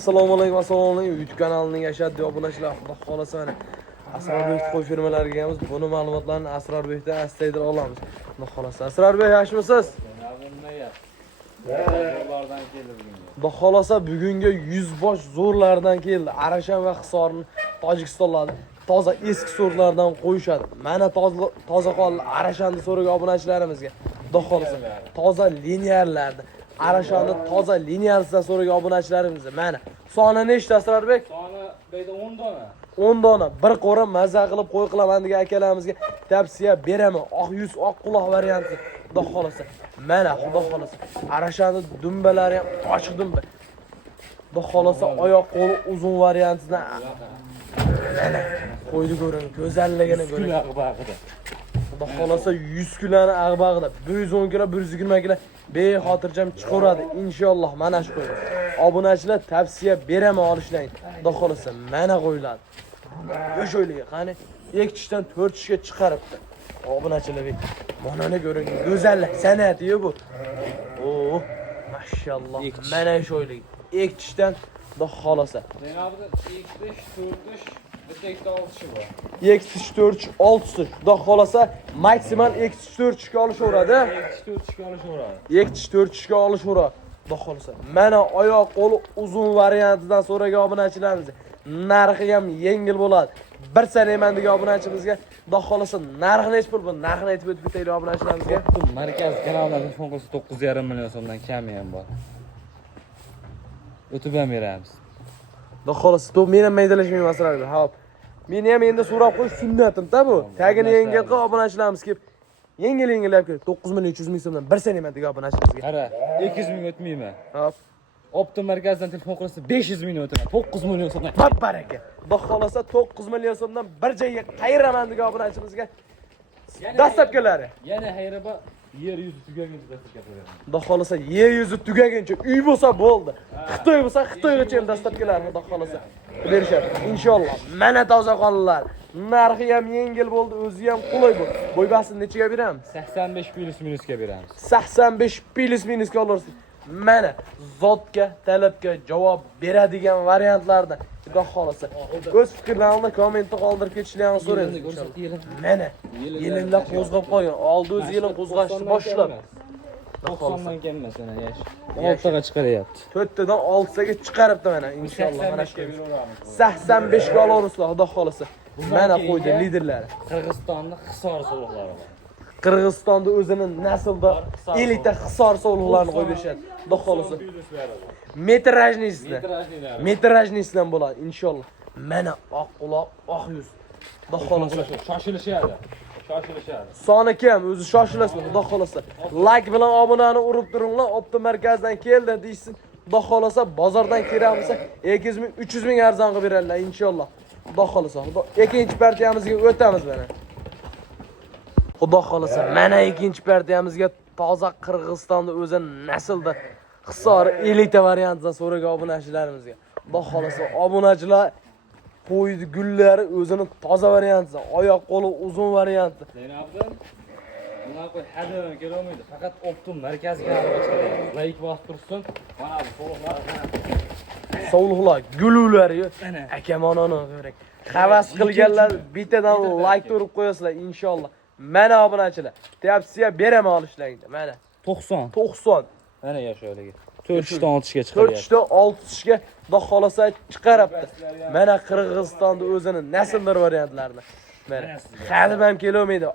Assalomu alaykum. YouTube kanalining yashaddiy obunachilar, xudo xolasa mana Asrorbek qo'y firmalariga kelamiz. Buni ma'lumotlarni Asrorbekdan astaydir olamiz. Xudo xolasa. Asrorbek, yaxshimisiz? Xudo xolasa bugungi 100 bosh zo'rlardan keldi. Arashan va Hisorni Tojikistonlarda toza eski sortlardan qo'yishadi. Mana toza qoldi Arashanni so'ragan obunachilarimizga. Xudo xolasa toza linearlarda Arashonni toza linearsidan so'ragan obunachilarimiz. Mana soni nechta Asrorbek? Soni beyda 10 dona. 10 dona. Bir qo'ra maza qilib qo'y qilaman degan akalarimizga tavsiya beraman. Oq yuz, oq quloq varianti. Xudo xolasa. Mana xudo xolasa. Arashonni dumbalari ham ochiq dumba. Xudo xolasa oyoq qo'li uzun variantidan mana qo'yni ko'ring, go'zalligini ko'ring. Xudo xolasa 100 kiloni ag'bag'ida 110 kilo, 120 kilo bexotirjam chiqaradi inshaalloh. Mana shu qo'y. Obunachilar tavsiya beraman olishlaring. Xudo xolasa mana qo'yiladi. Yo'shoyliga qani 2 tishdan 4 tishga chiqaribdi. Obunachilar manani ko'ring, go'zal san'ati-yu bu. Oh, mashalloh. Mana sho'ylik 2 tishdan xudo xolasa. Menabida 2 tish, 4 tish, bitta 6 tish bor. 2 tish, 4 tish, 6 tish. Xudo xolasa maksimal 2 tish, 4 tishga olishaveradi. 2 tish, 4 tishga olishaveradi. 2 tish, 4 tishga olishaveradi. Xudo xolasa. Mana oyoq qo'li uzun variantidan so'ragan obunachilarimiz. Narxi ham yengil bo'ladi. Bir sanayman degan obunachimizga xudo xolasa narxi nech pul bu? Narxini aytib o'tib ketaylik obunachilarimizga. Markaz kanallarda telefon qilsa 9,5 million so'mdan kami ham bor. O'tib ham beramiz. Xudo xolasa, to men ham maydalashmayman masalan. Hop. Meni ham endi so'rab qo'yish sunnatim-da bu. Tagini yengil qilib obunachilarimiz kelib yengil-yengillab kelib 9 million 300 ming so'mdan bir sanayman degan obunachimizga. Qara, 200 ming o'tmayman. Hop. Optim markazdan telefon qilsa 500 ming o'taman. 9 million so'mdan. Baraka. Xudo xolasa 9 million so'mdan bir joyga qayraman degan obunachimizga dastlabkilari. Yana hayriba yer yuzi tugaguncha dastlabga qo'yaman. Xudo xolasa yer yuzi tugaguncha uy bo'lsa bo'ldi. Xitoy bo'lsa Xitoygacha ham dastlabkilari xudo xolasa berishadi. Inshaalloh. Mana toza qonlar. Narxi ham yengil bo'ldi, o'zi ham qulay bo'ldi. Bo'ybasini nechaga beramiz? 85 plus minusga beramiz. 85 plus minusga olursiz. Mana zotga, talabga javob beradigan variantlardan xudo xolasa. O'z fikrlaringni kommentda qoldirib ketishlarini so'raymiz. Mana yelinlar qo'zg'ab qolgan. Oldi o'zi yelin qo'zg'ashni boshlab. 90dan kelmas mana yash. 6taga chiqaryapti. 4tadan 6taga chiqaribdi mana inshaalloh. Mana shu 85 ga olursiz xudo xolasa. Mana qo'ydi liderlari. Qirg'izistonning Hisor so'liqlari bor. Qirg'izistonda o'zini naslda elita Hisor so'liqlarini qo'yib berishadi. Xudo xolasa. Metrajnisidan bo'ladi inshaalloh. Mana oq quloq, oq yuz. Xudo xolasa. Shoshilishadi. Soni kam, o'zi shoshilasiz xudo xolasa. Like bilan obunani urib turinglar. Optim markazdan keldi deysin. Xudo xolasa bozordan keramizsa 200 ming, 300 ming arzon qilib beradilar inshaalloh. Xudo xolasa. Ikkinchi partiyamizga o'tamiz mana. Xudo xolasa mana ikkinchi partiyamizga toza Qirg'izistonda o'zi naslda Hisor elita variantidan so'ragan obunachilarimizga. Xudo xolasa obunachilar qo'ydi gullari o'zini toza variantidan, oyoq qo'li uzun varianti. Zaynabdan buna qo'y hadadan kelolmaydi. Faqat optim markazga chiqaryapti. Like vaqt tursin. Mana bu so'liqlar Sovliqlar, gululari akamononi ko'ring. Havas qilganlar bittadan like urib qo'yasizlar inshaalloh. Mana obunachilar, tavsiya beraman olishlaringda. Mana 90. Mana yoshlarga 4 dan 6 ga chiqaryapti. 4 dan 6 ga xudo xolasa chiqaribdi. Mana Qirg'izistonda o'zini nasllar variantlarini. Mana xalim ham kelolmaydi.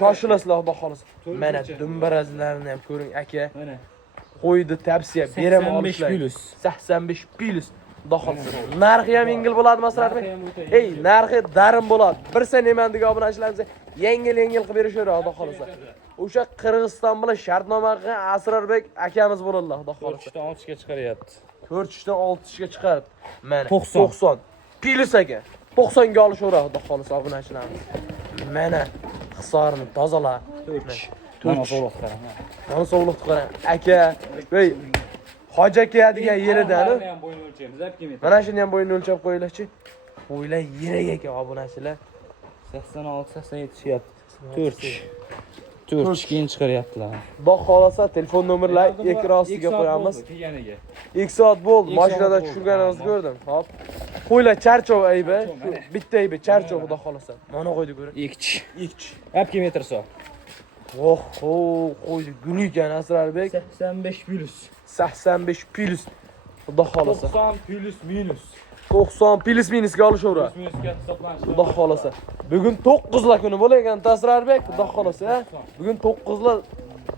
Shoshilasizlar xudo xolasa. Mana dumbarazlarni ham ko'ring aka. Mana qo'ydi tavsiya beraman olishlaringda. 85 plus. Xudo xolasa. Narxi ham yengil bo'ladi masalan. Ey, narxi darin bo'ladi. Bir sanayman degan obunachilarimizga yengil qilib berishadi xudo xolasa. O'sha Qirg'iziston bilan shartnoma qilgan Asrorbek akamiz bo'ladilar xudo xolasa. 4 dan 6 ga chiqaryapti. 4 dan 6 ga chiqarib. Mana 90. Plus aka. 90 ga olishaveradi xudo xolasa obunachilarimiz. Mana Hisorni tozalar. 4. Mana so'liq qarang. Mana so'liq qarang. Aka, voy Hoji aka degan yeridan. ham bo'yin o'lchaymiz, zap kelmaydi. Mana shuni ham bo'yini o'lchab qo'yinglar-chi. Qo'ylar yirik ekan obunachilar. 86, 87 shyapti. 4. 4 keyin chiqaryaptilar. Xudo xolasa telefon nomerlarini ekran ostiga qo'yamiz. 2 soat bo'ldi. Mashinada tushirganingizni ko'rdim. Hop. Qo'ylar charchov aybi. Bitta aybi charchov xudo xolasa. Mana qo'ydi ko'ring. 2. 2. Apki metr so. Oh, qo'ydi. Gul ekan Asrarbek. 85 plus. 85 plus. Xudo xolasa. 90 plus minus. 90 plus minusga olishaveradi. Minusga hisoblanishi. Xudo xolasa. Bugun 9lar kuni bo'lagan Tasrarbek, xudo xolasa. Bugun 9lar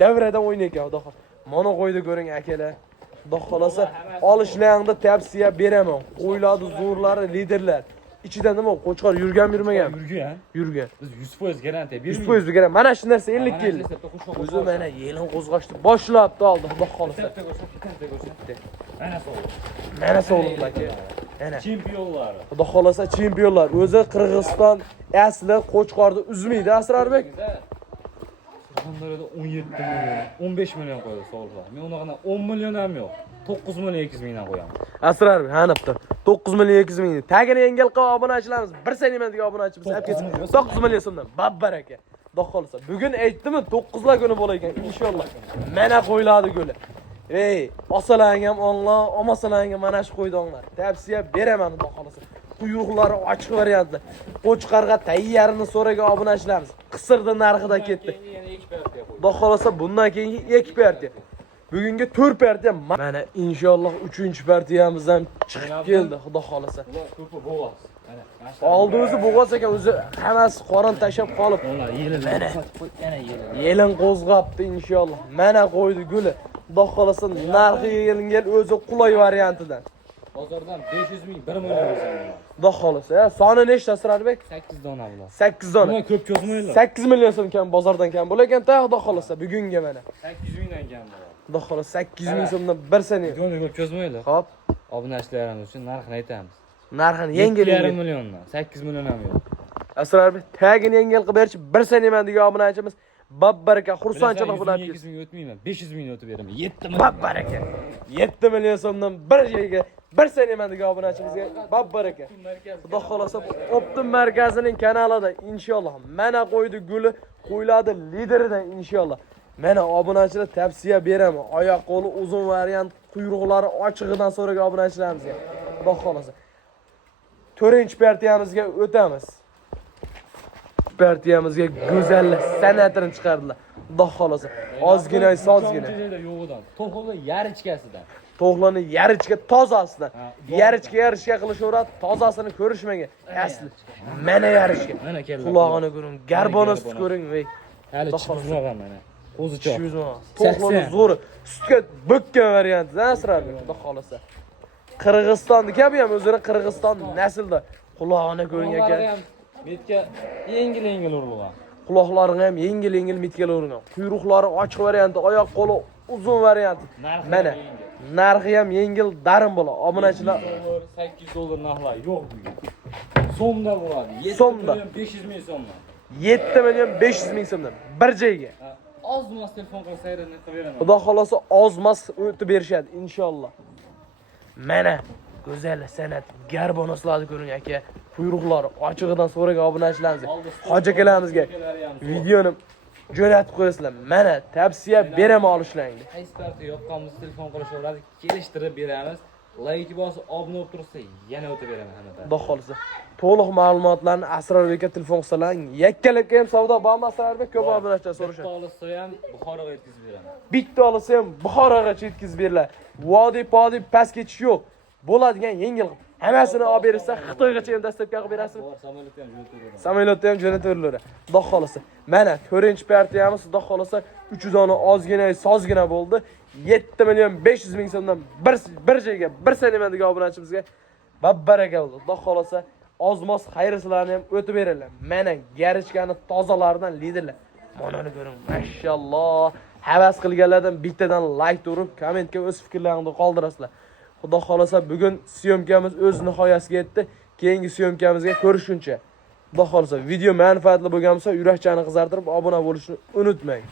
davradan o'ynaykan, xudo xolasa. Mana qo'ydi ko'ring akalar. Xudo xolasa olishlaringda tavsiya beraman. Qo'yiladi zo'rlari, liderlar. Ichida nima qo'chqor yurgan. Yurgan. Biz 100% garantiya beramiz. 100% beraman. Mana shu narsa 50 keldi. O'zi mana yelin qo'zg'ashdi. Boshlabdi oldi, xudo xolasa. Mana sog'liqlar aka. Ana Chempionlar. xudo xolasa chempionlar. O'zi Qirg'iziston asli qo'chqorni uzmaydi Asrarbek. Surxondaryoda 17 million, 15 million qo'ydi soliqlar. Men unaqa 10 million ham yo'q. 9 million 200 mingdan qo'yaman. Asrarbek, hanibdir. 9 million 200 ming. Tagini yengil qilib obunachilarimiz 1 sentimetrga obunachi biz olib ketdik. 9 million so'mdan. Babbaraka. Xudo xolasa. Bugun aytdimi 9lar kuni bo'lar ekan inshaalloh. Mana qo'yiladi guli. Ey, osalang ham onlar, olmasalang ham mana shu qo'ydinglar. Tavsiya beraman xudo xolasa. Quyruqlari ochiq variantli. Qo'chqarga tayyarini so'ragan obunachilarimiz qisirdi narxida ketdi. Xudo xolasa bundan keyingi 2 partiya. Bugungi 4 partiya. Mana inshaalloh 3-partiyamiz ham chiqib keldi, xudo xolasa. Ko'pi bo'g'oz. Oldi o'zi bo'g'oz ekan, o'zi hammasi qorin tashab qolib. Ular yelin. Mana Yelin qo'zg'abdi inshaalloh. Mana qo'ydi guli. Xudo xolasa narxi yengil o'zi qulay variantidan. Bozordan 500 ming 1 million olsam. Xudo xolasa, soni nechta Asrarbek? 8 dona bular. 8 dona. Buni ko'p cho'zmaylar. 8 million so'm kam bozordan kam bo'lagan-da, xudo xolasa bugunga mana. 800 mingdan kam bular. Xudo xolasa 800 ming so'mdan 1 sene. Buni ko'p cho'zmaylar. Hop, Obunachilarimiz uchun narxini aytamiz. narxini yengil 2,5 milliondan 8 million ham yo'q. Asrarbek tagini yengil qilib berchi 1 seneman degan obunachimiz babbaraka xursandchilik bilan 200 ming o'tmayman, 500 ming o'tib beraman. 7 million. Babbaraka. 7 million so'mdan bir joyga 1 seneman degan obunachimizga babbaraka. Xudo xolasa Optim markazining kanalida inshaalloh mana qo'ydi guli qo'yiladi lideridan inshaalloh. Mana obunachilar tavsiya beraman. Oyoq qo'li uzun variant, quyruqlari ochigidan so'ragan obunachilarimizga. Xudo xolasa. 4-partiyamizga o'tamiz. Partiyamizga go'zal san'atini chiqardilar. Xudo xolasa. Ozgina, sozgina. Yo'g'idan. To'g'ri yarichkasidan. To'g'lani yarichka tozasidan. Yarichka qilishaveradi, tozasini ko'rishmagan. Asli. Mana yarichka. Mana keldi. Qulog'ini ko'ring, garbonasini ko'ring, voy. Hali chiqmagan mana. Qo'zichoq. To'g'lani zo'ri, sutga bo'kkan variantidan Asrarbek, xudo xolasa. Qirg'izistonning kabi ham o'zini Qirg'iziston naslda. Qulog'ini ko'ring aka. Metga yengil urilgan. Quloqlari ham yengil mitga urilgan. Quyruqlari ochiq varianti, oyoq qo'li uzun varianti. Mana narxi ham yengil, darin bo'ladi. Obunachilar 800 dollar narxlar yo'q bugun. So'mda bo'ladi. 500 ming so'mdan. 7 million 500 ming so'mdan bir joyga. Ozmas telefon qilsaylarni qilib beraman. Xudo xolasa ozmas o'tib berishadi inshaalloh. Mana go'zal san'at garbonaslarni ko'ring aka. Quyruqlari ochig'idan so'ragan obunachilarimiz. Hoji akalamizga videoni jo'natib qo'yasizlar. Mana tavsiya beraman olishlaringni. Eksperti yoqqanmiz telefon qilishaveradi, kelishtirib beramiz. Like bosib, obuna bo'lib tursa, yana o'tib beraman hammadan. Xudo xolasa. To'liq ma'lumotlarni Asrarbekka telefon qilsalaring, yakkalakka ham savdo bormi Asrarbek? Ko'p obunachilar so'rashadi. Bitta olsa ham Buxoroga yetkazib beraman. Bitta olsa ham Buxoroga yetkazib beriladi. Vodiy past ketish yo'q. Bo'ladigan yengil. Hammasini olib bersa, Xitoygacha ham dastlabki qilib berasiz. Samolyotda ham jo'natib beraman. Samolyotda ham jo'natib beriladi. Xudo xolasa. Mana 4-partiyamiz xudo xolasa 300 dona ozgina, sozgina bo'ldi. 7 million 500 ming so'mdan bir joyga 1 sentimetrga obunachimizga babbaraka bo'ldi. Xudo xolasa ozmos xayrislarni ham o'tib beringlar. Mana garichkani tozalaridan liderlar. Manani ko'ring. Mashalloh. Havas qilganlardan bittadan like urib, kommentga o'z fikrlaringizni qoldirasizlar. Xudo xolasa bugun syomkamiz o'z nihoyasiga yetdi. Keyingi syomkamizga ko'rishguncha. Xudo xolasa video manfaatli bo'lgan bo'lsa, yurakchani qizartirib obuna bo'lishni unutmang.